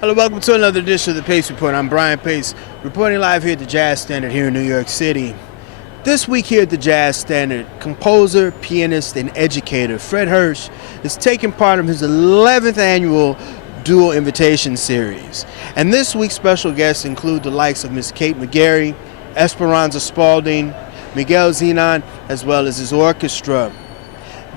Hello, welcome to another edition of the Pace Report. I'm Brian Pace, reporting live here at the Jazz Standard here in New York City. This week here at the Jazz Standard, composer, pianist, and educator Fred Hersch is taking part in his 11th annual Dual Invitation Series. And this week's special guests include the likes of Miss Kate McGarry, Esperanza Spalding, Miguel Zenon, as well as his orchestra.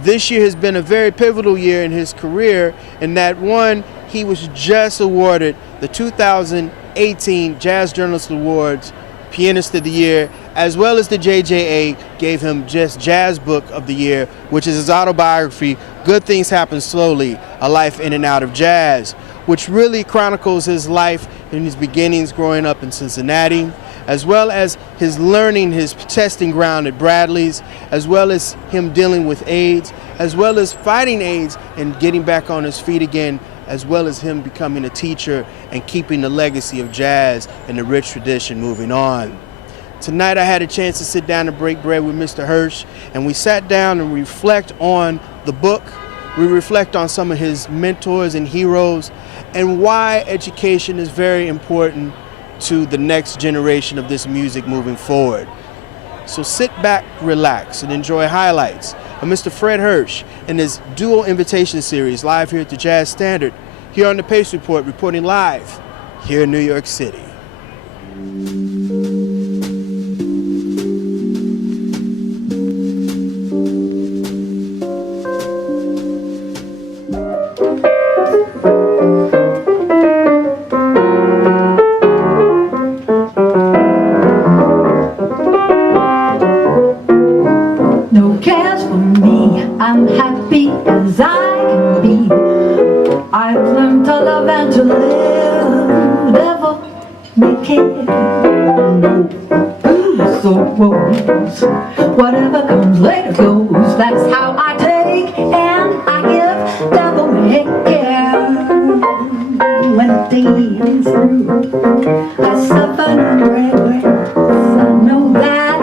This year has been a very pivotal year in his career in that, one, he was just awarded the 2018 Jazz Journalist Awards Pianist of the Year, as well as the JJA gave him just Jazz Book of the Year, which is his autobiography, Good Things Happen Slowly, A Life in and Out of Jazz, which really chronicles his life and his beginnings growing up in Cincinnati, as well as his learning, his testing ground at Bradley's, as well as him dealing with AIDS, as well as fighting AIDS and getting back on his feet again, as well as him becoming a teacher and keeping the legacy of jazz and the rich tradition moving on. Tonight I had a chance to sit down and break bread with Mr. Hersch, and we sat down and reflect on the book. We reflect on some of his mentors and heroes and why education is very important to the next generation of this music moving forward. So sit back, relax, and enjoy highlights of Mr. Fred Hersch and his Dual Invitation Series live here at the Jazz Standard, here on the Pace Report, reporting live here in New York City. No cares for me, I'm happy as I can be. I've learned to love and to live, never may care. No blues or woes, whatever comes later goes. That's how I take and I give, devil may care. When the day is through, I suffer no regrets. I know that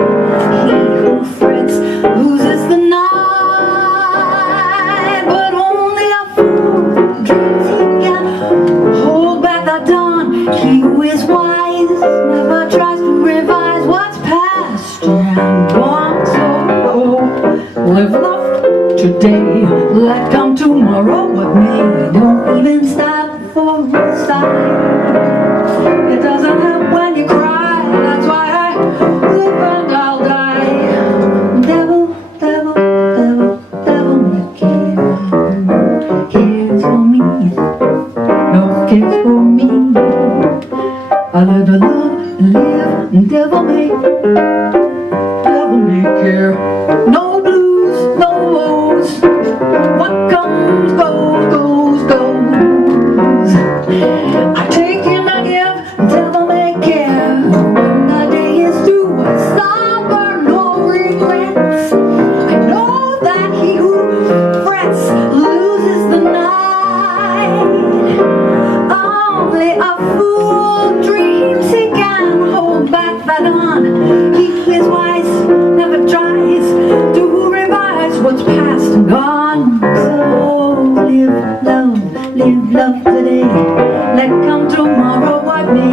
he who frets loses the night, but only a fool dreams he can hold back the dawn. He who is wise never tries to revise what's past and gone. So live life today, let come tomorrow what may. Don't even stop for a sigh. It doesn't help when you cry, that's why I live and I'll die. Devil, devil, devil, devil may care. No cares for me, no cares for me. I live to love and live, and devil may care. No blues, no woes, what comes goes, goes, goes. I take and I give, devil may care. When the day is through, I suffer no regrets. I know that he who frets loses the night. Only a fool dreams he can hold back the dawn. He who is wise never tries to revise what's past and gone. So live love today, let come tomorrow what may.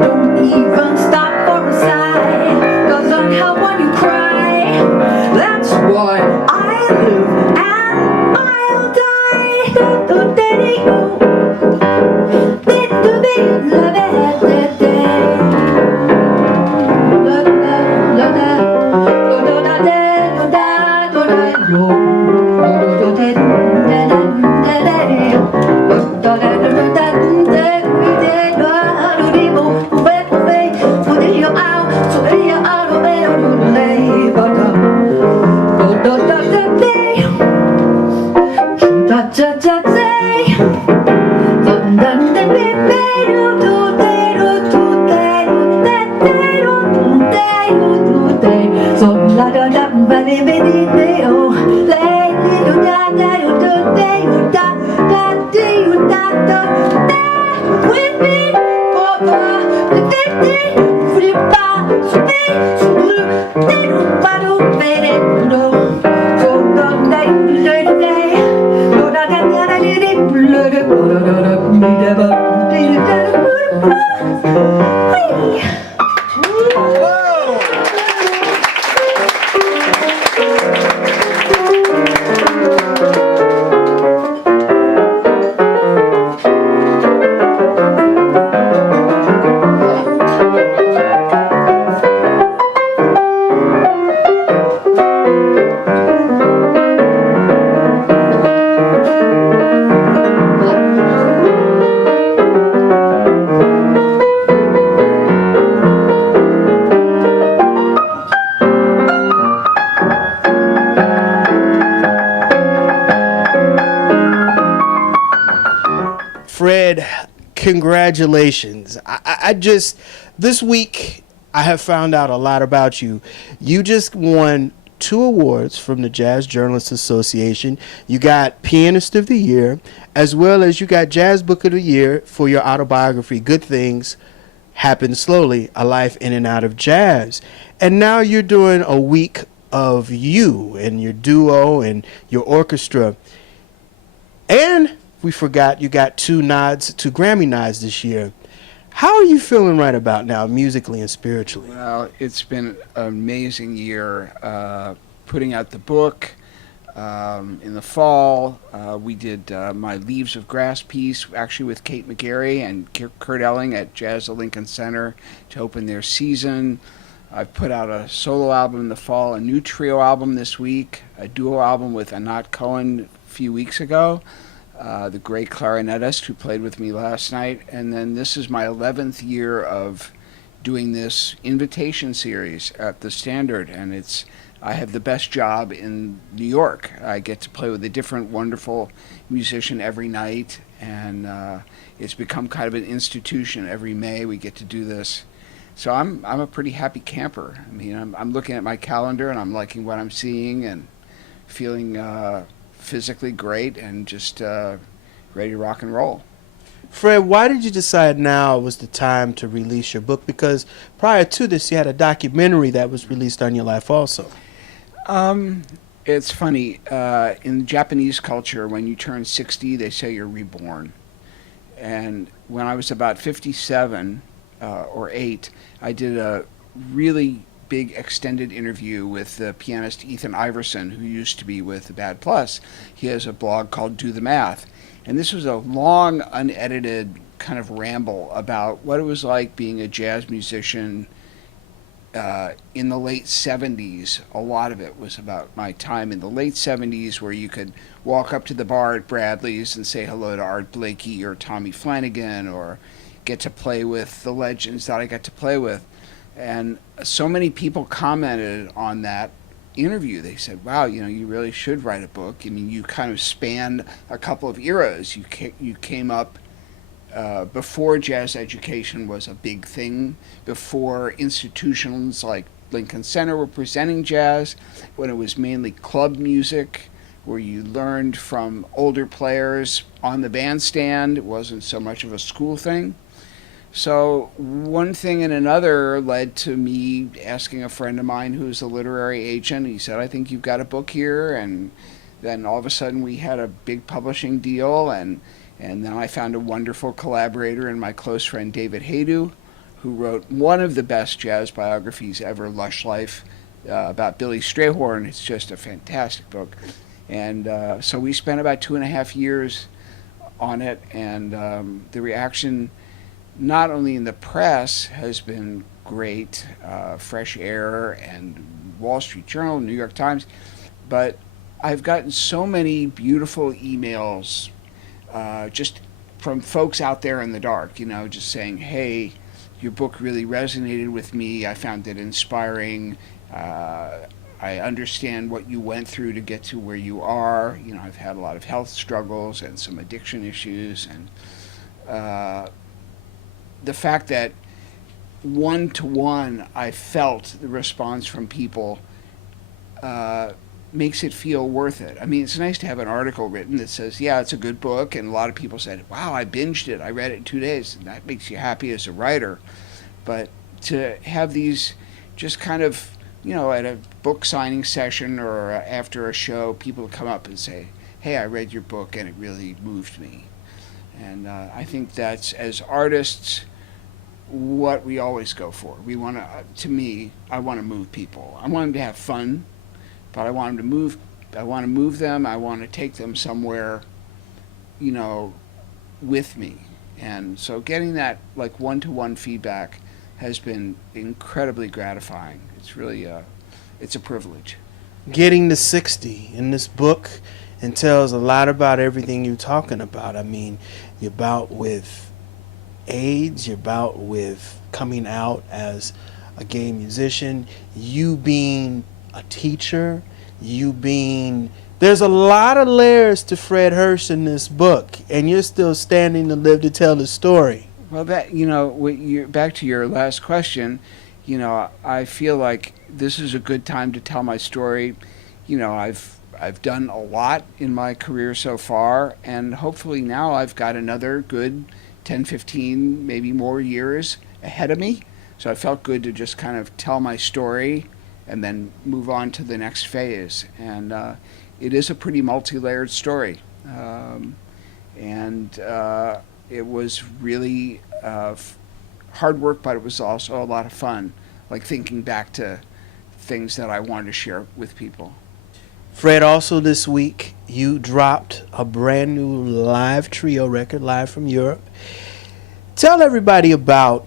Don't even stop for a sigh, doesn't help when you cry. That's why I live and I'll die. Fred, congratulations. I just, this week, I have found out a lot about you. You just won 2 awards from the Jazz Journalists Association. You got Pianist of the Year, as well as you got Jazz Book of the Year for your autobiography, Good Things Happen Slowly, A Life in and Out of Jazz. And now you're doing a week of you and your duo and your orchestra. And we forgot you got 2 Grammy nods this year. How are you feeling right about now, musically and spiritually? Well, it's been an amazing year. Putting out the book in the fall. We did my Leaves of Grass piece, actually with Kate McGarry and Kurt Elling at Jazz at Lincoln Center to open their season. I've put out a solo album in the fall, a new trio album this week, a duo album with Anat Cohen a few weeks ago. The great clarinetist who played with me last night. And then this is my 11th year of doing this invitation series at the Standard, and I have the best job in New York. I get to play with a different wonderful musician every night, and it's become kind of an institution. Every May we get to do this. So I'm a pretty happy camper. I mean, I'm looking at my calendar and I'm liking what I'm seeing and feeling physically great and just ready to rock and roll. Fred, why did you decide now was the time to release your book? Because prior to this, you had a documentary that was released on your life also. It's funny. In Japanese culture, when you turn 60, they say you're reborn. And when I was about 57 or 8, I did a really big extended interview with the pianist Ethan Iverson, who used to be with the Bad Plus. He has a blog called Do the Math. And this was a long, unedited kind of ramble about what it was like being a jazz musician in the late 70s. A lot of it was about my time in the late 70s, where you could walk up to the bar at Bradley's and say hello to Art Blakey or Tommy Flanagan, or get to play with the legends that I got to play with. And so many people commented on that interview. They said, wow, you really should write a book. I mean, you kind of spanned a couple of eras. You came up before jazz education was a big thing, before institutions like Lincoln Center were presenting jazz, when it was mainly club music, where you learned from older players on the bandstand. It wasn't so much of a school thing. So one thing and another led to me asking a friend of mine who's a literary agent. He said, I think you've got a book here. And then all of a sudden we had a big publishing deal. And then I found a wonderful collaborator in my close friend David Haydu, who wrote one of the best jazz biographies ever, Lush Life, about Billy Strayhorn. It's just a fantastic book. And so we spent about 2.5 years on it. And the reaction, not only in the press, has been great, Fresh Air and Wall Street Journal, New York Times, but I've gotten so many beautiful emails just from folks out there in the dark, just saying, hey, your book really resonated with me. I found it inspiring. I understand what you went through to get to where you are. I've had a lot of health struggles and some addiction issues, and the fact that one-to-one I felt the response from people makes it feel worth it. I mean, it's nice to have an article written that says, yeah, it's a good book, and a lot of people said, wow, I binged it, I read it in 2 days, and that makes you happy as a writer. But to have these just kind of, at a book signing session or after a show, people come up and say, hey, I read your book and it really moved me. And I think that's, as artists, what we always go for. We want to me, I want to move people. I want them to have fun, but I want them to move. I want to move them. I want to take them somewhere, you know, with me. And so getting that like one-to-one feedback has been incredibly gratifying. It's really it's a privilege. Getting to 60 in this book and tells a lot about everything you're talking about. I mean, you're about with AIDS, you're about with coming out as a gay musician, you being a teacher, you being... There's a lot of layers to Fred Hersch in this book, and you're still standing to live to tell the story. Well, that, you know, back to your last question, you know, I feel like this is a good time to tell my story. You know, I've done a lot in my career so far, and hopefully now I've got another good 10, 15, maybe more years ahead of me. So it felt good to just kind of tell my story and then move on to the next phase. And it is a pretty multi-layered story. It was really hard work, but it was also a lot of fun, like thinking back to things that I wanted to share with people. Fred, also this week, you dropped a brand new live trio record, live from Europe. Tell everybody about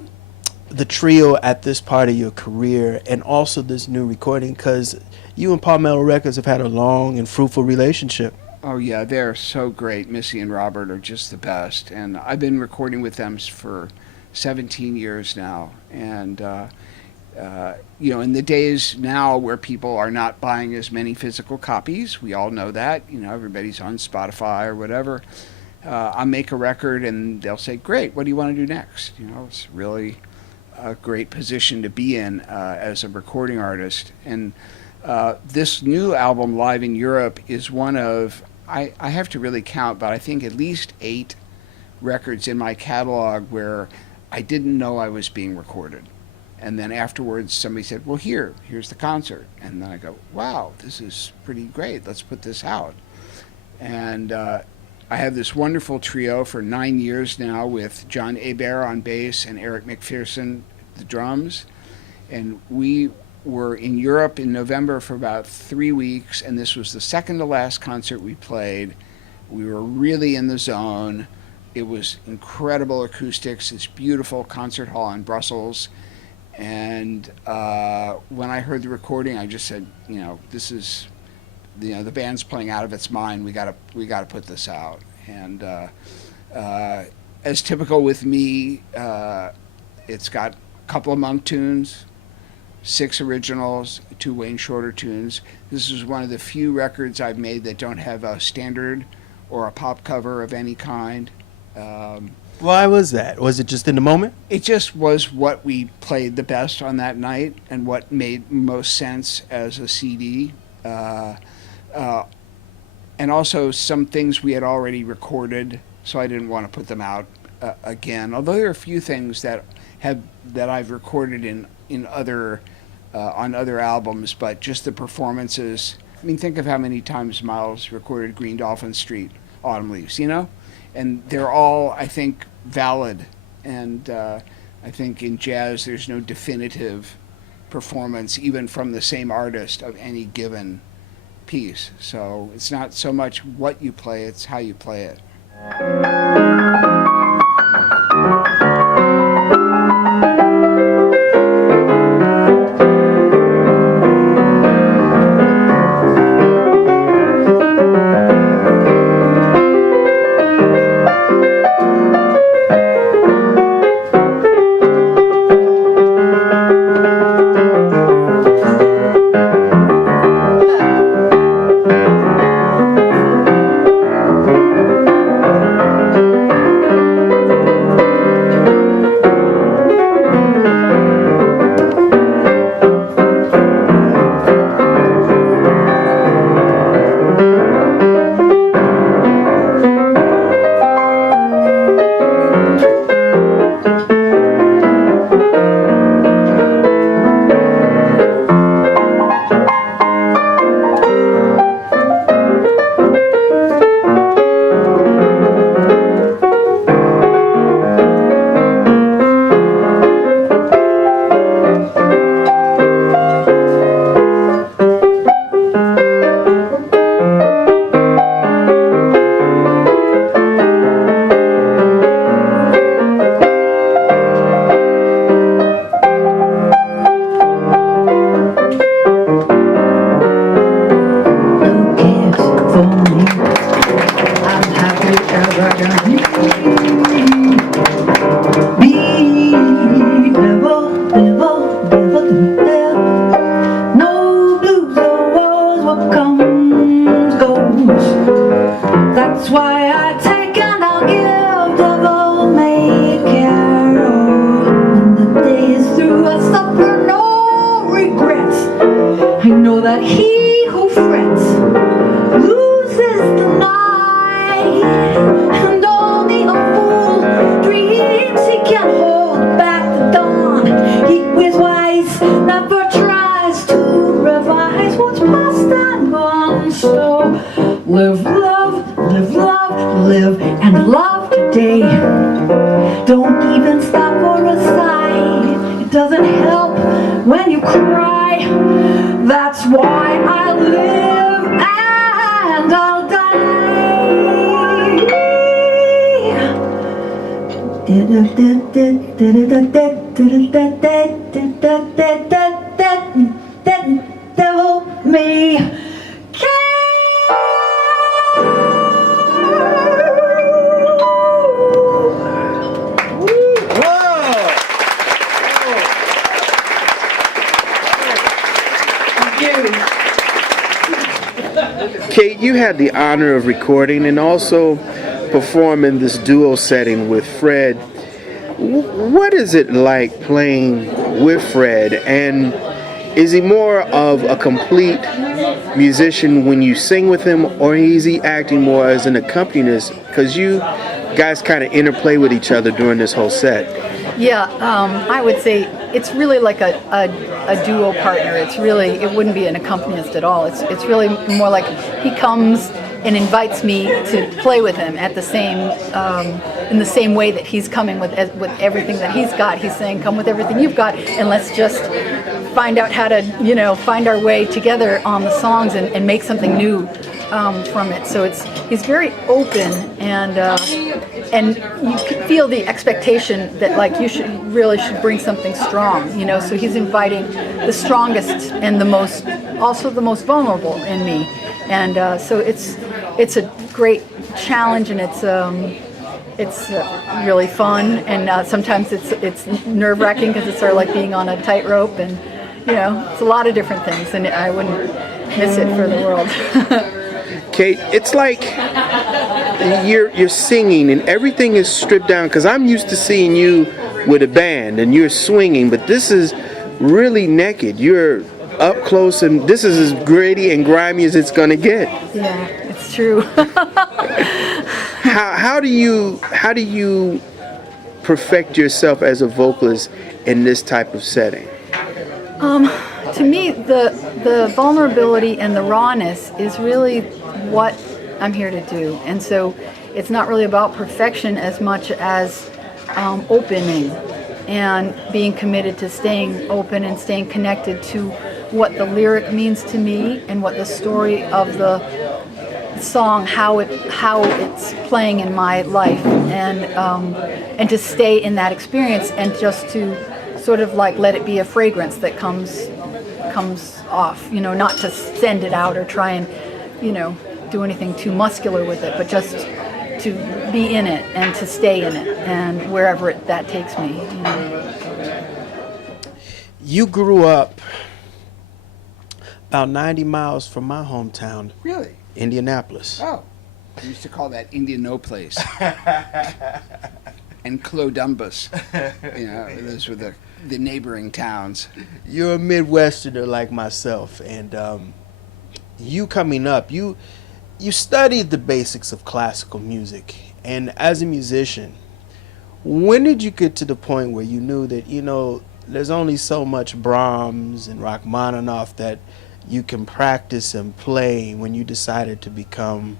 the trio at this part of your career and also this new recording, because you and Palmetto Records have had a long and fruitful relationship. Oh, yeah, they're so great. Missy and Robert are just the best. And I've been recording with them for 17 years now. And, you know, in the days now where people are not buying as many physical copies, we all know that, you know, everybody's on Spotify or whatever. I'll make a record and they'll say, great, what do you want to do next? You know, it's really a great position to be in as a recording artist. And this new album, Live in Europe, is one of, I have to really count, but I think at least 8 records in my catalog where I didn't know I was being recorded. And then afterwards somebody said, well, here's the concert. And then I go, wow, this is pretty great. Let's put this out. And I have this wonderful trio for 9 years now with John Hebert on bass and Eric McPherson the drums. And we were in Europe in November for about 3 weeks, and this was the second to last concert we played. We were really in the zone. It was incredible acoustics, this beautiful concert hall in Brussels. And when I heard the recording, I just said, you know, this is, you know, the band's playing out of its mind. We gotta put this out. And as typical with me, it's got a couple of Monk tunes, 6 originals, 2 Wayne Shorter tunes. This is one of the few records I've made that don't have a standard or a pop cover of any kind. Why was that? Was it just in the moment? It just was what we played the best on that night and what made most sense as a CD. And also some things we had already recorded, so I didn't want to put them out again. Although there are a few things that I've recorded in other on other albums, but just the performances. I mean, think of how many times Miles recorded Green Dolphin Street, Autumn Leaves, you know? And they're all, I think, valid. And I think in jazz there's no definitive performance, even from the same artist, of any given piece. So it's not so much what you play, it's how you play it. But he who frets loses the night, and only a fool dreams he can hold back the dawn. He who is wise never tries to revise what's past and gone. So live, love, live and love today. Don't even stop for a sigh. It doesn't help when you cry. That's why I live and I'll die. Devil me Kate, you had the honor of recording and also performing this duo setting with Fred. What is it like playing with Fred, and is he more of a complete musician when you sing with him, or is he acting more as an accompanist? Because you guys kind of interplay with each other during this whole set. Yeah, I would say it's really like a duo partner. It wouldn't be an accompanist at all. It's really more like he comes and invites me to play with him at the same in the same way that he's coming with everything that he's got. He's saying, "Come with everything you've got, and let's just find out how to find our way together on the songs and make something new from it." So he's very open, and you can feel the expectation that like you should bring something strong. So he's inviting the strongest and the most vulnerable in me. And so it's a great challenge, and it's really fun, and sometimes it's nerve-wracking because it's sort of like being on a tightrope, and it's a lot of different things, and I wouldn't miss it for the world. Kate, it's like you're singing and everything is stripped down, because I'm used to seeing you with a band and you're swinging, but this is really naked. You're up close, and this is as gritty and grimy as it's gonna get. Yeah, it's true. How do you perfect yourself as a vocalist in this type of setting? To me, the vulnerability and the rawness is really what I'm here to do, and so it's not really about perfection as much as opening and being committed to staying open and staying connected to what the lyric means to me and what the story of the song, how it's playing in my life, and to stay in that experience, and just to sort of like let it be a fragrance that comes off, not to send it out or try and do anything too muscular with it, but just to be in it and to stay in it, and wherever that takes me. You grew up about 90 miles from my hometown. Really? Indianapolis. Oh, I used to call that Indianopolis. And Clodumbus. Those were the neighboring towns. You're a Midwesterner like myself, and you coming up, you studied the basics of classical music, and as a musician, when did you get to the point where you knew that there's only so much Brahms and Rachmaninoff that you can practice and play, when you decided to become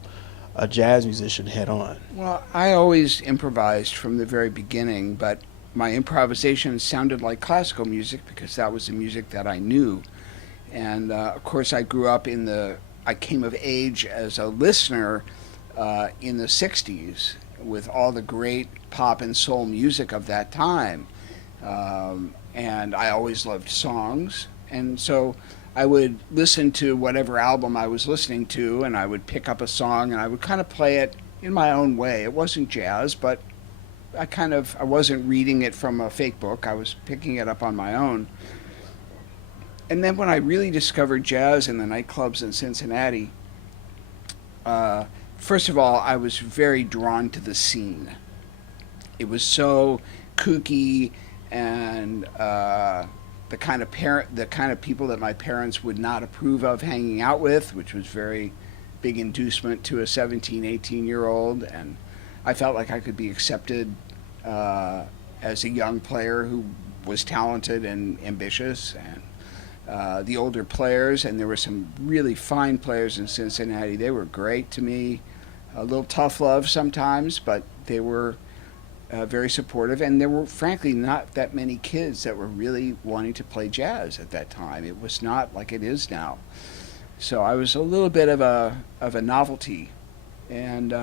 a jazz musician head on? Well, I always improvised from the very beginning, but my improvisation sounded like classical music because that was the music that I knew. And of course, I grew up I came of age as a listener in the 60s with all the great pop and soul music of that time. And I always loved songs. And so I would listen to whatever album I was listening to, and I would pick up a song and I would kind of play it in my own way. It wasn't jazz, but I wasn't reading it from a fake book. I was picking it up on my own. And then when I really discovered jazz in the nightclubs in Cincinnati, first of all, I was very drawn to the scene. It was so kooky and the kind of people that my parents would not approve of hanging out with, which was very big inducement to a 17, 18-year-old. And I felt like I could be accepted as a young player who was talented and ambitious. And the older players, and there were some really fine players in Cincinnati, they were great to me. A little tough love sometimes, but they were very supportive. And there were, frankly, not that many kids that were really wanting to play jazz at that time. It was not like it is now. So I was a little bit of a novelty. And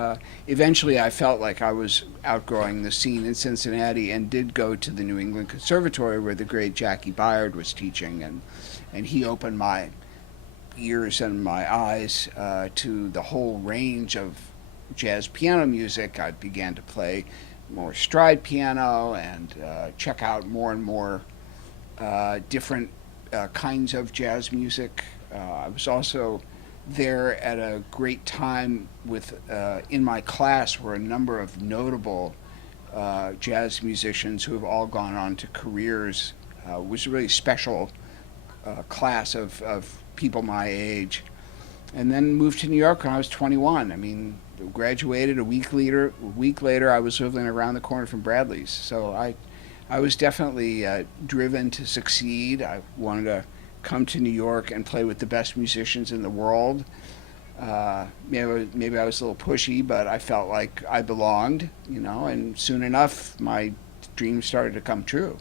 eventually I felt like I was outgrowing the scene in Cincinnati, and did go to the New England Conservatory where the great Jackie Byard was teaching, and he opened my ears and my eyes to the whole range of jazz piano music. I began to play more stride piano and check out more and more different kinds of jazz music. I was also there at a great time with in my class were a number of notable jazz musicians who have all gone on to careers. It was a really special class of people my age. And then moved to New York when I was 21. I mean, graduated a week later I was living around the corner from Bradley's. So I was definitely driven to succeed. I wanted to come to New York and play with the best musicians in the world. Maybe I was a little pushy, but I felt like I belonged, and soon enough my dreams started to come true.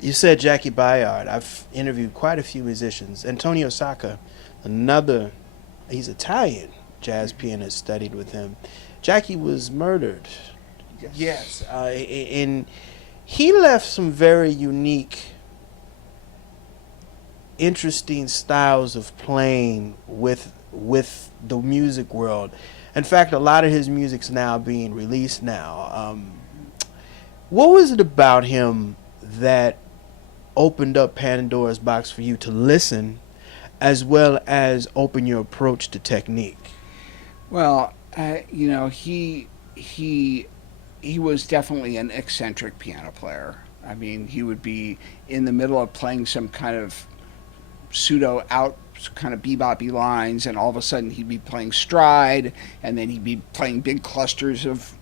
You said Jackie Byard. I've interviewed quite a few musicians. Antonio Sacca, he's Italian jazz pianist, studied with him. Jackie was murdered. Yes. And he left some very unique, interesting styles of playing with the music world. In fact, a lot of his music's now being released now. What was it about him that opened up Pandora's box for you to listen, as well as open your approach to technique? Well, he was definitely an eccentric piano player. I mean, he would be in the middle of playing some kind of pseudo out kind of bebop-y lines, and all of a sudden he'd be playing stride, and then he'd be playing big clusters of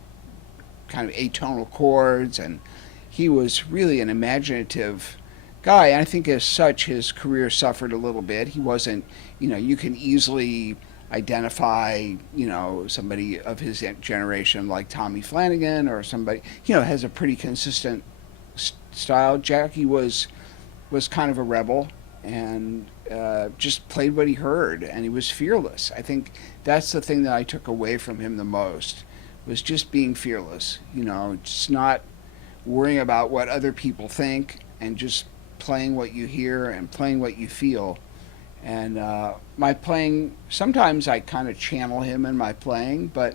kind of atonal chords, and he was really an imaginative guy. And I think as such his career suffered a little bit. He wasn't, you can easily identify, somebody of his generation like Tommy Flanagan, or somebody, has a pretty consistent style. Jackie was kind of a rebel, and just played what he heard, and he was fearless. I think that's the thing that I took away from him the most, was just being fearless, just not worrying about what other people think, and just playing what you hear and playing what you feel. And my playing, sometimes I kind of channel him in my playing, but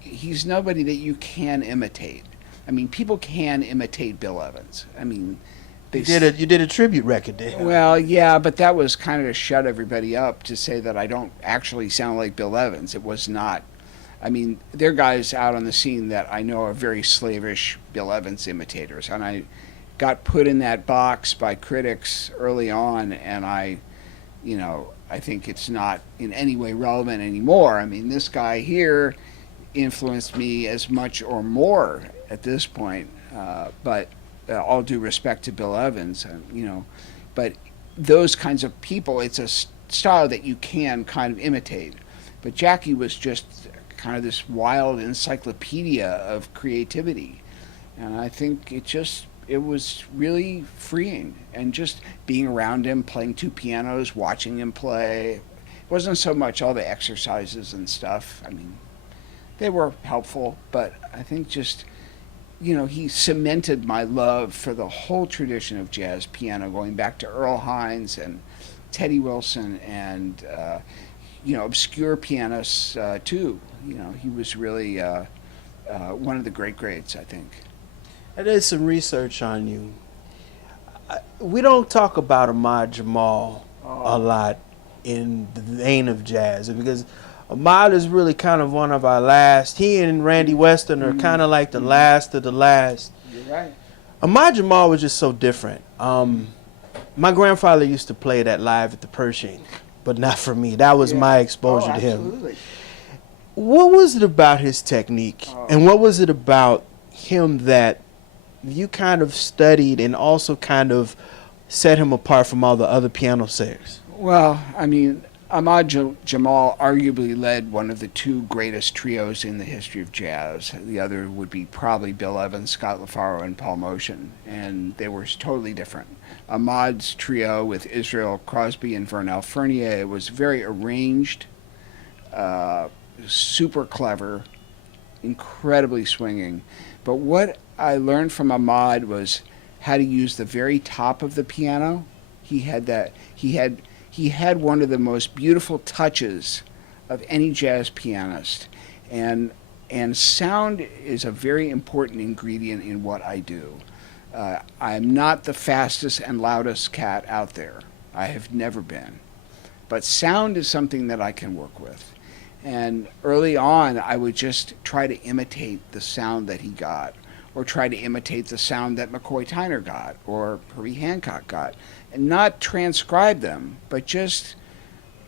he's nobody that you can imitate. I mean, people can imitate Bill Evans. I mean, you did a tribute record to him. Well, yeah, but that was kind of to shut everybody up, to say that I don't actually sound like Bill Evans. It was not. I mean, there are guys out on the scene that I know are very slavish Bill Evans imitators, and I got put in that box by critics early on, and I think it's not in any way relevant anymore. I mean, this guy here influenced me as much or more at this point, but all due respect to Bill Evans, but those kinds of people, it's a style that you can kind of imitate. But Jackie was just kind of this wild encyclopedia of creativity, and I think it was really freeing, and just being around him, playing two pianos, watching him play. It wasn't so much all the exercises and stuff. I mean, they were helpful, but I think just, he cemented my love for the whole tradition of jazz piano, going back to Earl Hines and Teddy Wilson and, obscure pianists too. He was really one of the greats, I think. I did some research on you. We don't talk about Ahmad Jamal a lot in the vein of jazz, because Ahmad is really kind of one of our last. He and Randy Weston are kind of like the last of the last. You're right. Ahmad Jamal was just so different. My grandfather used to play that live at the Pershing, but not for me. That was my exposure to him. Absolutely. What was it about his technique, and what was it about him that you kind of studied and also kind of set him apart from all the other piano players? Well, I mean, Ahmad Jamal arguably led one of the two greatest trios in the history of jazz. The other would be probably Bill Evans, Scott LaFaro, and Paul Motian, and they were totally different. Ahmad's trio with Israel Crosby and Vernal Fournier was very arranged, super clever, incredibly swinging. But what I learned from Ahmad was how to use the very top of the piano. He had one of the most beautiful touches of any jazz pianist, and sound is a very important ingredient in what I do. I'm not the fastest and loudest cat out there. I have never been, but sound is something that I can work with. And early on, I would just try to imitate the sound that he got, or try to imitate the sound that McCoy Tyner got, or Herbie Hancock got, and not transcribe them, but just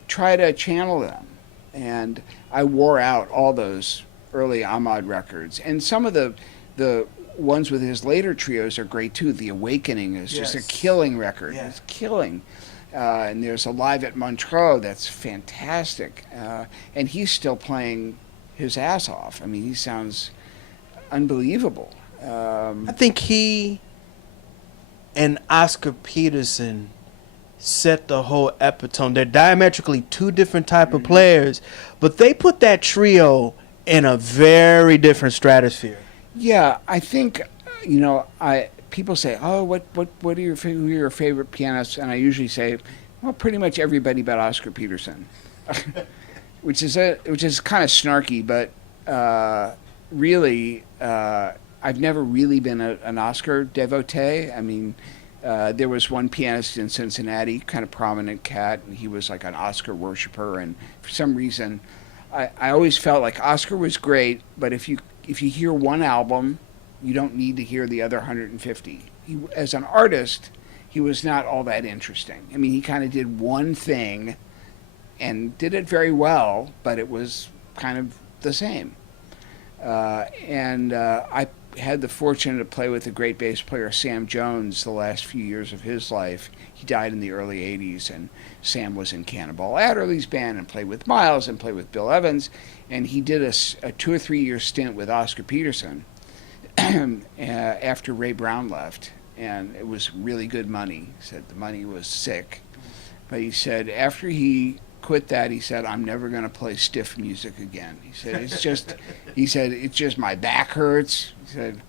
try to channel them. And I wore out all those early Ahmad records. And some of the ones with his later trios are great too. The Awakening is just a killing record. Yeah. It's killing. And there's a Live at Montreux that's fantastic. And he's still playing his ass off. I mean, he sounds unbelievable. I think he and Oscar Peterson set the whole epitome. They're diametrically two different type of players, but they put that trio in a very different stratosphere. Yeah, I think, people say, "Oh, what are your favorite pianists?" And I usually say, "Well, pretty much everybody but Oscar Peterson," which is kind of snarky, but really, I've never really been an Oscar devotee. I mean, there was one pianist in Cincinnati, kind of prominent cat, and he was like an Oscar worshiper. And for some reason, I always felt like Oscar was great, but if you hear one album, you don't need to hear the other 150. As an artist, he was not all that interesting. I mean, he kind of did one thing and did it very well, but it was kind of the same. I had the fortune to play with the great bass player Sam Jones the last few years of his life. He died in the early 80s, and Sam was in Cannonball Adderley's band and played with Miles and played with Bill Evans, and he did a 2 or 3 year stint with Oscar Peterson after Ray Brown left, and it was really good money. He said the money was sick, but he said after he quit that, he said, "I'm never going to play stiff music again." He said, it's just my back hurts. He said,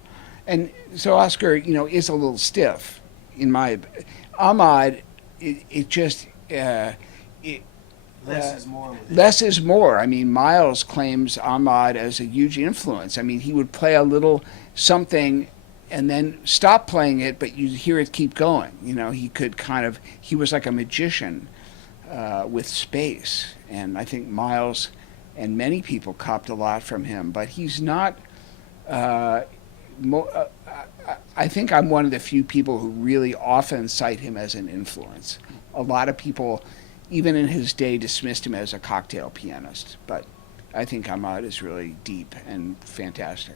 and so Oscar, is a little stiff in my, Ahmad, Less is more. Less is more. I mean, Miles claims Ahmad as a huge influence. I mean, he would play a little something and then stop playing it, but you'd hear it keep going. He was like a magician with space. And I think Miles and many people copped a lot from him, but he's not, I think I'm one of the few people who really often cite him as an influence. A lot of people, even in his day, dismissed him as a cocktail pianist, but I think Ahmad is really deep and fantastic.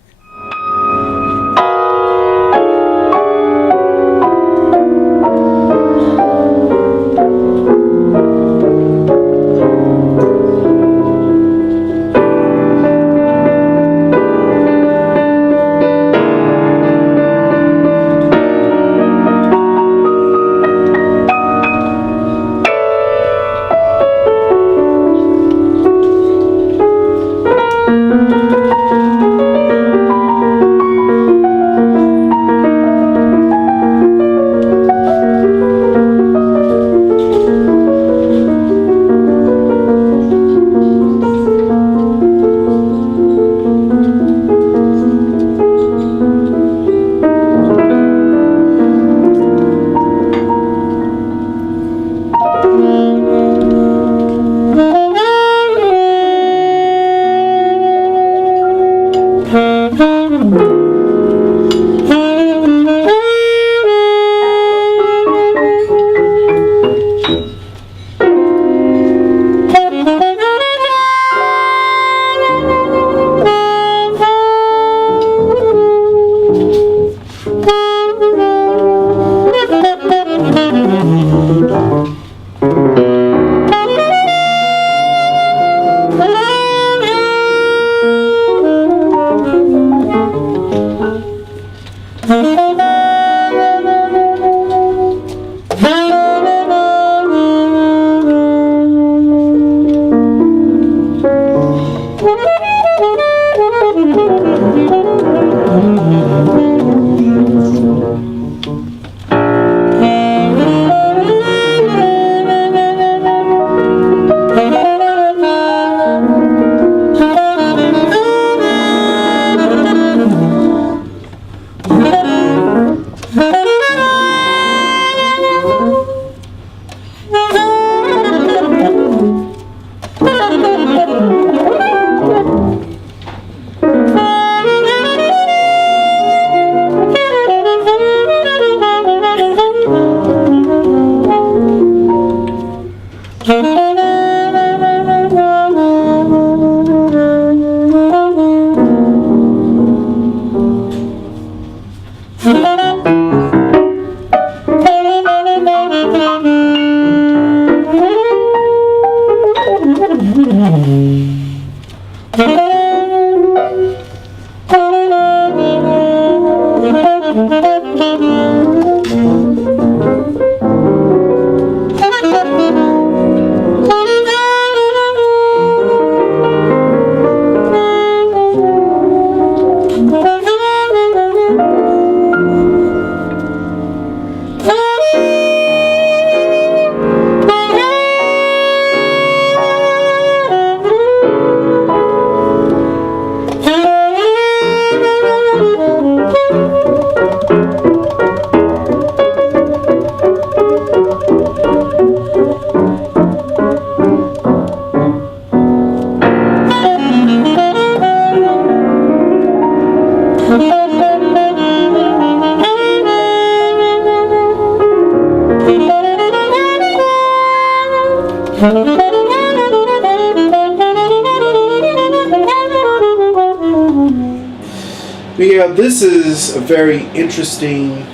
Miguel, this is a very interesting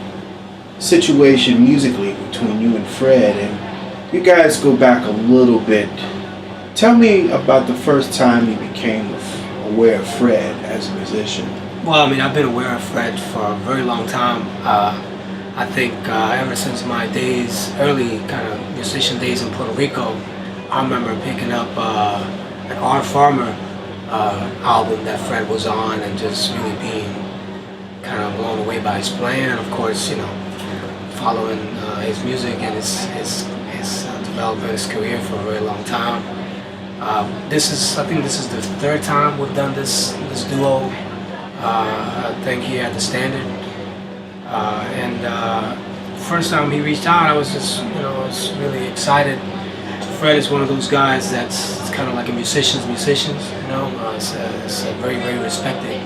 situation musically between you and Fred, and you guys go back a little bit. Tell me about the first time you became aware of Fred as a musician. Well, I mean, I've been aware of Fred for a very long time. I think ever since my days, early kind of musician days in Puerto Rico, I remember picking up an Art Farmer album that Fred was on and just really being kind of blown away by his playing, and of course, you know, following his music and his development, his career for a very long time. I think this is the third time we've done this duo thing here at the Standard. First time he reached out, I was just, you know, I was really excited. Fred is one of those guys that's kind of like a musician's musician, you know. It's very, very respected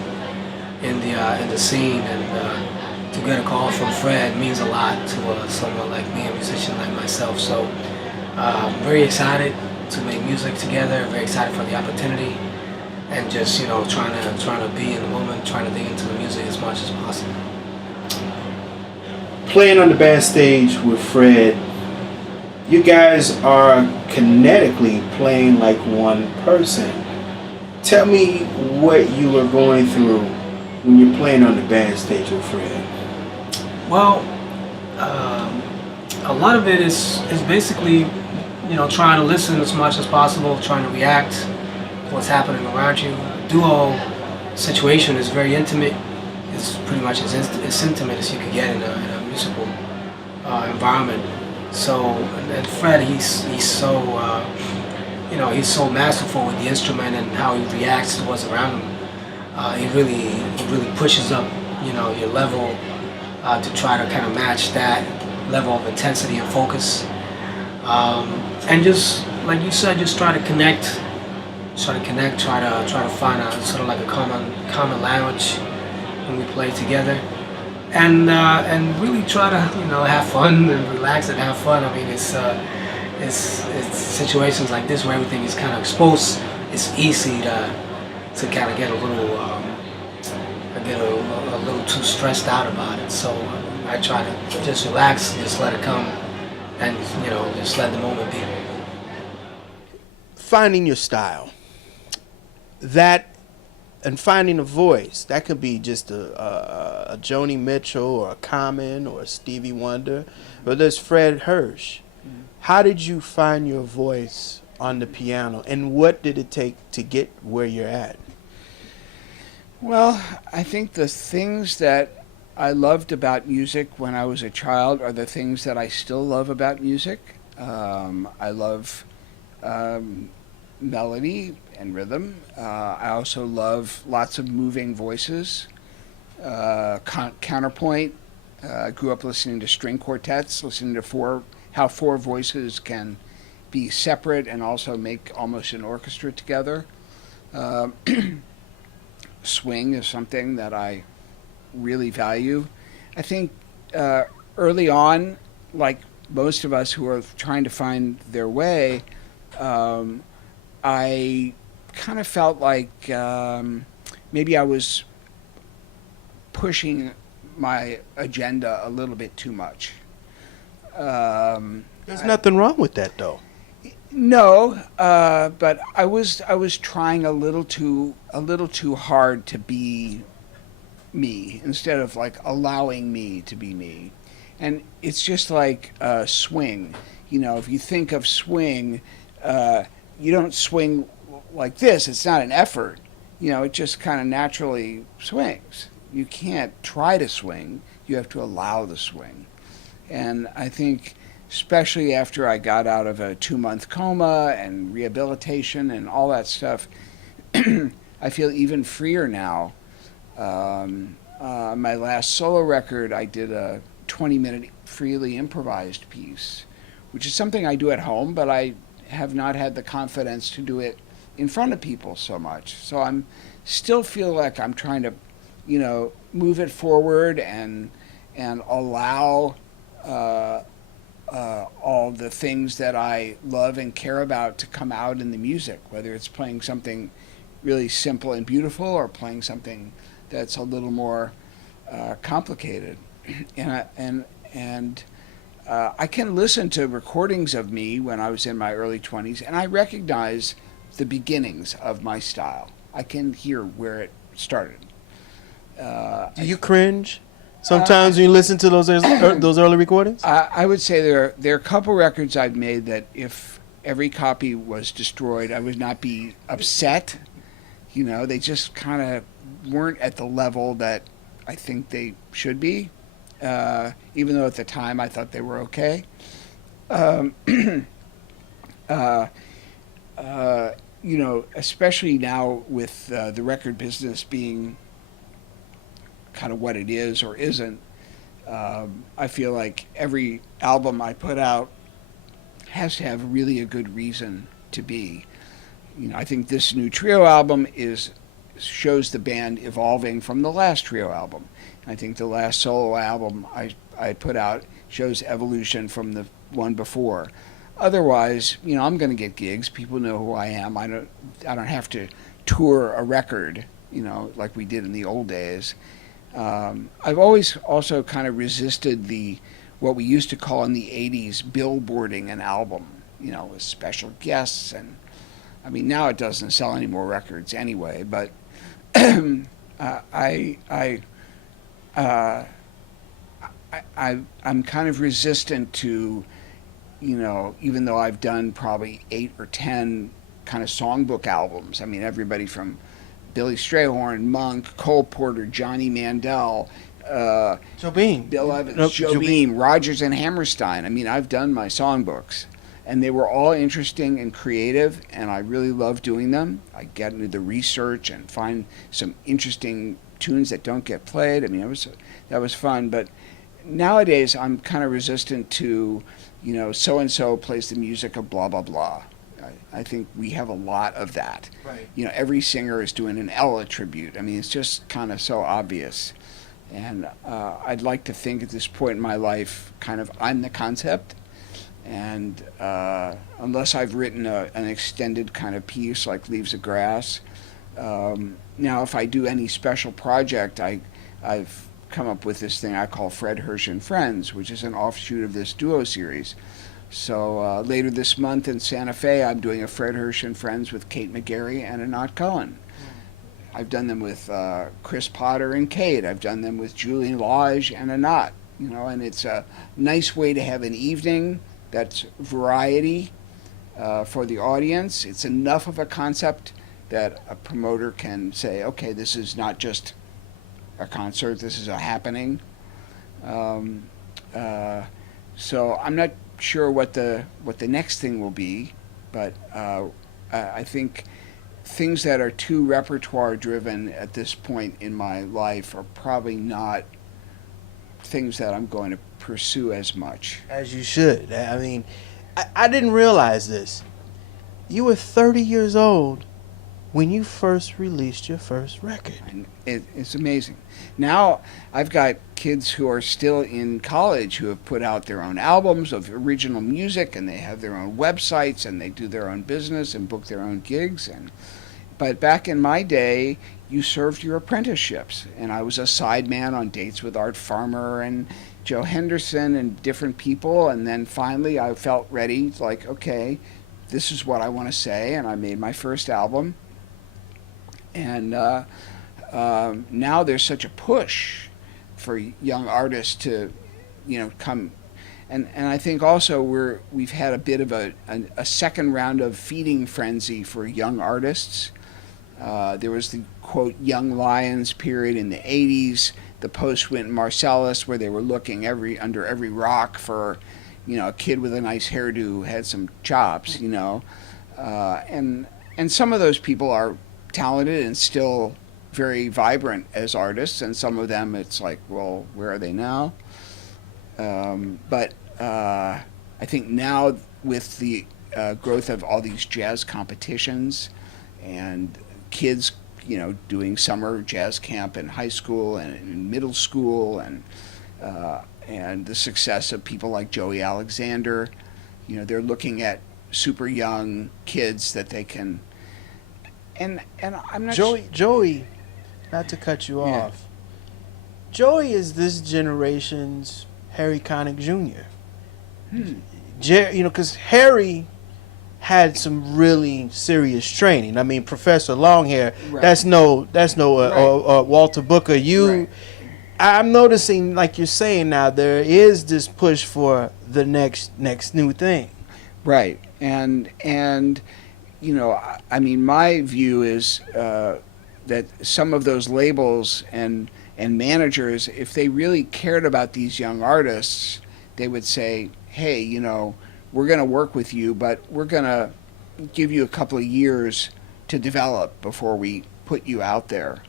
in the scene, and to get a call from Fred means a lot to someone like me, a musician like myself. So I'm very excited to make music together, very excited for the opportunity, and just, you know, trying to be in the moment, trying to dig into the music as much as possible. Playing on the band stage with Fred, you guys are kinetically playing like one person. Tell me what you were going through when you're playing on the band stage with Fred. Well, a lot of it is basically, you know, trying to listen as much as possible, trying to react to what's happening around you. Duo situation is very intimate. It's pretty much as intimate as you could get in a musical environment. So, and Fred, he's so, you know, he's so masterful with the instrument and how he reacts to what's around him. He really pushes up, you know, your level to try to kind of match that level of intensity and focus. And just like you said, just try to connect, try to find a sort of like a common language when we play together, and really try to, you know, have fun and relax and have fun. I mean, it's situations like this where everything is kind of exposed. It's easy to kind of get a little too stressed out about it. So I try to just relax, just let it come, and, you know, just let the moment be. Finding your style. That and finding a voice. That could be just a Joni Mitchell or a Common or a Stevie Wonder. But there's Fred Hersch. How did you find your voice on the piano, and what did it take to get where you're at? Well, I think the things that I loved about music when I was a child are the things that I still love about music. I love melody and rhythm. I also love lots of moving voices. Counterpoint. I grew up listening to string quartets, listening to how four voices can be separate and also make almost an orchestra together. Swing is something that I really value. I think early on, like most of us who are trying to find their way, I kind of felt like maybe I was pushing my agenda a little bit too much. There's nothing wrong with that, though. No, but I was trying a little too hard to be me instead of like allowing me to be me. And it's just like swing. You know, if you think of swing, you don't swing like this. It's not an effort. You know, it just kind of naturally swings. You can't try to swing. You have to allow the swing. And I think, especially after I got out of a 2-month coma and rehabilitation and all that stuff, I feel even freer now. My last solo record, I did a 20-minute freely improvised piece, which is something I do at home, but I have not had the confidence to do it in front of people so much. So I'm still feel like I'm trying to, you know, move it forward and allow all the things that I love and care about to come out in the music, whether it's playing something really simple and beautiful or playing something that's a little more complicated. And I can listen to recordings of me when I was in my early 20s, and I recognize the beginnings of my style. I can hear where it started. Do you cringe sometimes when you listen to those early recordings? I would say there are a couple records I've made that if every copy was destroyed, I would not be upset. You know, they just kind of weren't at the level that I think they should be, even though at the time I thought they were okay. You know, especially now with the record business being kind of what it is or isn't, I feel like every album I put out has to have really a good reason to be. You know, I think this new Trio album shows the band evolving from the last Trio album. I think the last solo album I put out shows evolution from the one before. Otherwise, you know, I'm going to get gigs. People know who I am. I don't have to tour a record, you know, like we did in the old days. I've always also kind of resisted what we used to call in the 80s billboarding an album, you know, with special guests. And I mean, now it doesn't sell any more records anyway, but I'm kind of resistant to, you know, even though I've done probably 8 or 10 kind of songbook albums. I mean, everybody from Billy Strayhorn, Monk, Cole Porter, Johnny Mandel, Joe Beam, Bill Evans, Joe Beam, Rodgers and Hammerstein. I mean, I've done my songbooks, and they were all interesting and creative, and I really love doing them. I get into the research and find some interesting tunes that don't get played. I mean, that was fun, but nowadays I'm kind of resistant to, you know, so-and-so plays the music of blah, blah, blah. I think we have a lot of that. Right. You know, every singer is doing an Ella tribute. I mean, it's just kind of so obvious. And I'd like to think at this point in my life, kind of, I'm the concept. And unless I've written an extended kind of piece like Leaves of Grass. Now, if I do any special project, I've come up with this thing I call Fred Hersch and Friends, which is an offshoot of this duo series. So later this month in Santa Fe, I'm doing a Fred Hersch and Friends with Kate McGarry and Anat Cohen. I've done them with Chris Potter and Kate. I've done them with Julian Lodge and Anat. And it's a nice way to have an evening that's variety for the audience. It's enough of a concept that a promoter can say, okay, this is not just a concert, this is a happening. So I'm not sure what the next thing will be, but I think things that are too repertoire driven at this point in my life are probably not things that I'm going to pursue as much. As you should. I mean, I didn't realize this. You were 30 years old when you first released your first record. And it's amazing. Now I've got kids who are still in college who have put out their own albums of original music, and they have their own websites, and they do their own business and book their own gigs. But back in my day, you served your apprenticeships, and I was a sideman on Dates with Art Farmer and Joe Henderson and different people, and then finally I felt ready, like, okay, this is what I want to say, and I made my first album. And now there's such a push for young artists to, come. And I think also we've had a bit of a second round of feeding frenzy for young artists. There was the, quote, Young Lions period in the 80s, the post-Wynton Marsalis, where they were looking under every rock for, a kid with a nice hairdo who had some chops, and some of those people are talented and still very vibrant as artists, and some of them it's like, well, where are they now? But I think now with the growth of all these jazz competitions and kids, doing summer jazz camp in high school and in middle school, and the success of people like Joey Alexander, they're looking at super young kids that they can. And I'm not Joey, not to cut you off. Joey is this generation's Harry Connick Jr. Because Harry had some really serious training. I mean, Professor Longhair. Right. That's no right. Walter Booker. Right. I'm noticing, like you're saying now, there is this push for the next new thing. Right, and I mean, my view is that some of those labels and managers, if they really cared about these young artists, they would say, hey, we're going to work with you, but we're going to give you a couple of years to develop before we put you out there.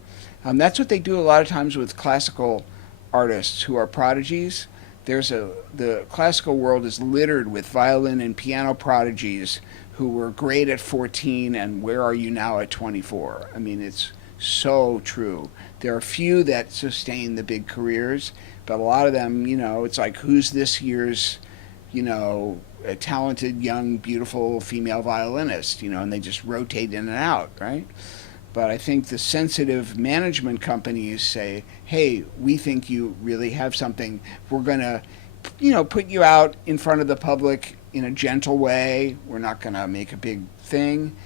That's what they do a lot of times with classical artists who are prodigies. The classical world is littered with violin and piano prodigies who were great at 14 and where are you now at 24? I mean, it's so true. There are a few that sustain the big careers, but a lot of them, it's like, who's this year's, a talented, young, beautiful female violinist, and they just rotate in and out, right? But I think the sensitive management companies say, hey, we think you really have something. We're going to, put you out in front of the public in a gentle way. We're not going to make a big thing.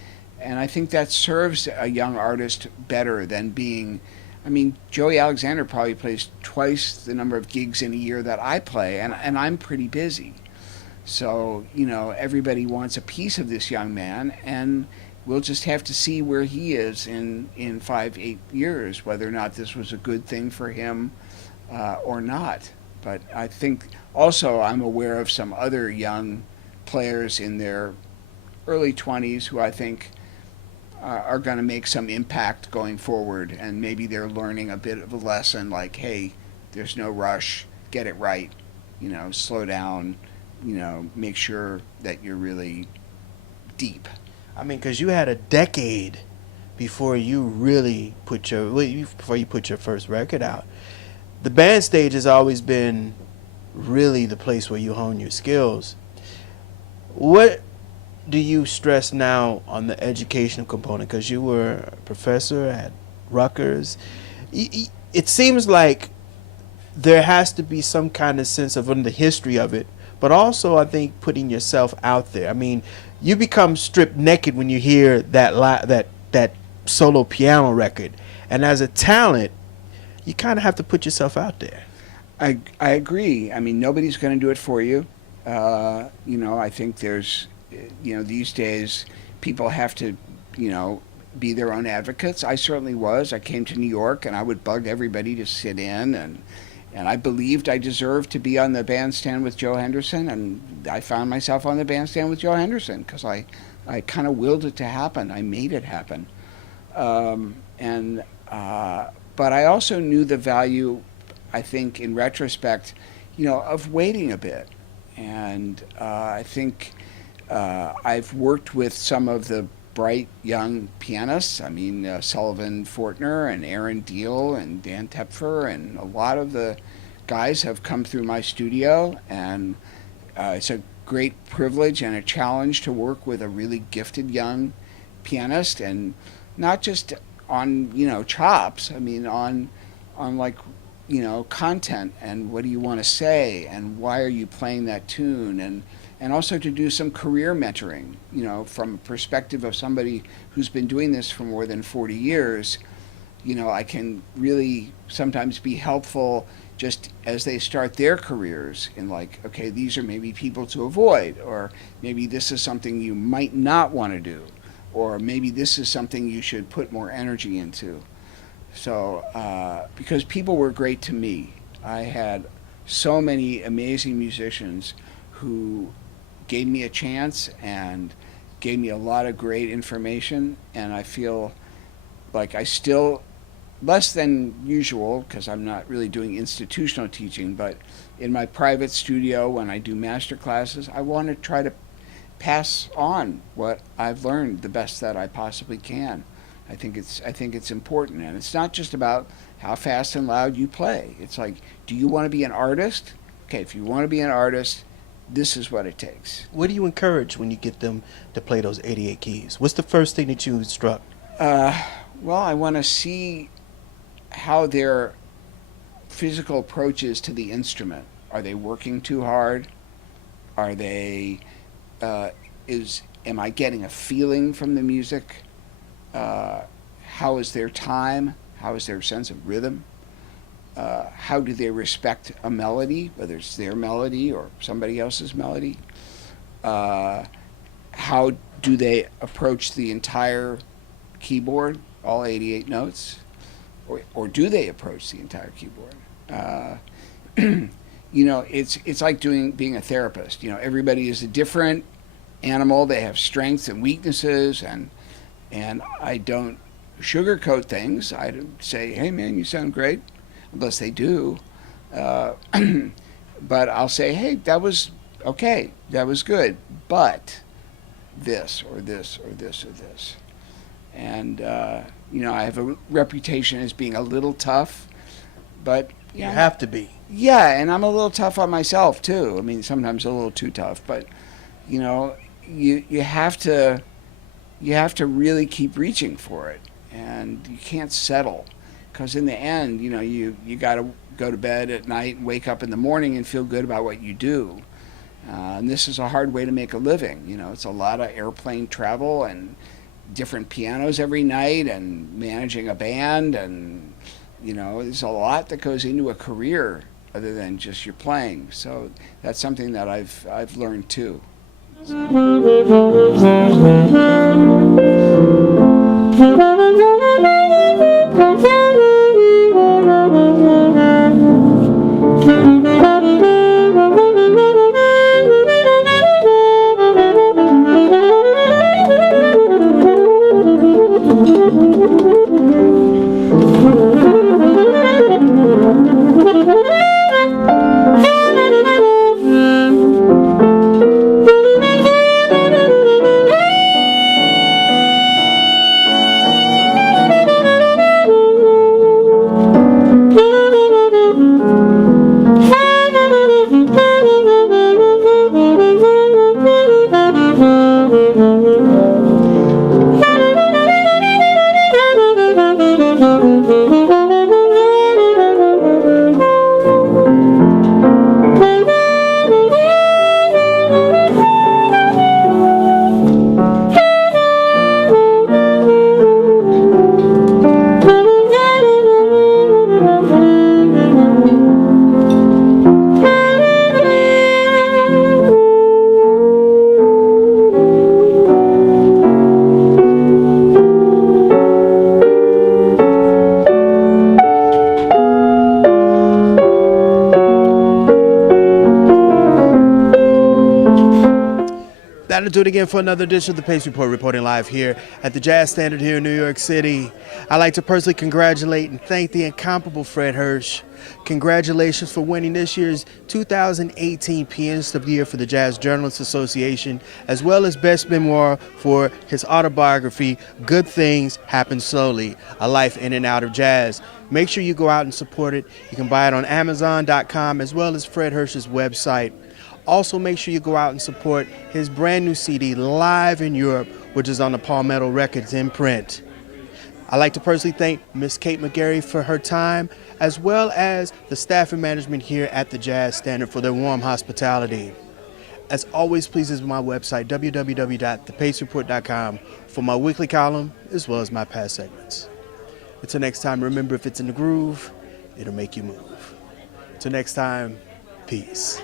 And I think that serves a young artist better than being, Joey Alexander probably plays twice the number of gigs in a year that I play, and I'm pretty busy. So, everybody wants a piece of this young man, and we'll just have to see where he is in 5-8 years, whether or not this was a good thing for him or not. But I think also I'm aware of some other young players in their early 20s who I think are going to make some impact going forward, and maybe they're learning a bit of a lesson like, hey, there's no rush, get it right, slow down, make sure that you're really deep. Because you had a decade before you really put your first record out. The band stage has always been really the place where you hone your skills. What do you stress now on the educational component? Because you were a professor at Rutgers. It seems like there has to be some kind of sense of the history of it, but also I think putting yourself out there. You become stripped naked when you hear that solo piano record, And as a talent, you kind of have to put yourself out there. I agree. I mean, nobody's going to do it for you. I think there's, these days people have to, be their own advocates. I certainly was. I came to New York and I would bug everybody to sit in, and I believed I deserved to be on the bandstand with Joe Henderson, and I found myself on the bandstand with Joe Henderson because I kind of willed it to happen. I made it happen. But I also knew the value, I think, in retrospect, of waiting a bit. And I think I've worked with some of the bright young pianists. I mean, Sullivan Fortner and Aaron Deal and Dan Tepfer, and a lot of the guys have come through my studio, and it's a great privilege and a challenge to work with a really gifted young pianist, and not just on chops. I mean, on like content, and what do you want to say, and why are you playing that tune, and also to do some career mentoring, from a perspective of somebody who's been doing this for more than 40 years. I can really sometimes be helpful just as they start their careers in like, okay, these are maybe people to avoid, or maybe this is something you might not want to do, or maybe this is something you should put more energy into. So, because people were great to me. I had so many amazing musicians who gave me a chance and gave me a lot of great information, and I feel like I still, less than usual, because I'm not really doing institutional teaching, but in my private studio when I do master classes, I want to try to pass on what I've learned the best that I possibly can. I think it's important, and it's not just about how fast and loud you play. It's like, do you want to be an artist? Okay, if you want to be an artist, this is what it takes. What do you encourage when you get them to play those 88 keys? What's the first thing that you instruct? Well, I want to see how their physical approach is to the instrument. Are they working too hard? Are they, am I getting a feeling from the music? How is their time? How is their sense of rhythm? How do they respect a melody, whether it's their melody or somebody else's melody? How do they approach the entire keyboard, all 88 notes? Or do they approach the entire keyboard? It's like being a therapist. Everybody is a different animal. They have strengths and weaknesses, and I don't sugarcoat things. I don't say, hey man, you sound great, unless they do. But I'll say, hey, that was okay, that was good, but this or this or this or this. And I have a reputation as being a little tough, but You have to be. yeah, and I'm a little tough on myself too. I mean, sometimes a little too tough, but you have to really keep reaching for it, and you can't settle, because in the end, you got to go to bed at night and wake up in the morning and feel good about what you do. And this is a hard way to make a living. It's a lot of airplane travel and different pianos every night and managing a band, and there's a lot that goes into a career other than just your playing. So that's something that I've learned too. That'll do it again for another edition of the Pace Report, reporting live here at the Jazz Standard here in New York City. I'd like to personally congratulate and thank the incomparable Fred Hersch. Congratulations for winning this year's 2018 Pianist of the Year for the Jazz Journalists Association, as well as Best Memoir for his autobiography, Good Things Happen Slowly, A Life in and Out of Jazz. Make sure you go out and support it. You can buy it on Amazon.com as well as Fred Hersch's website. Also, make sure you go out and support his brand new CD, Live in Europe, which is on the Palmetto Records imprint. I'd like to personally thank Miss Kate McGarry for her time, as well as the staff and management here at the Jazz Standard for their warm hospitality. As always, please visit my website, www.thepacereport.com, for my weekly column, as well as my past segments. Until next time, remember, if it's in the groove, it'll make you move. Until next time, peace.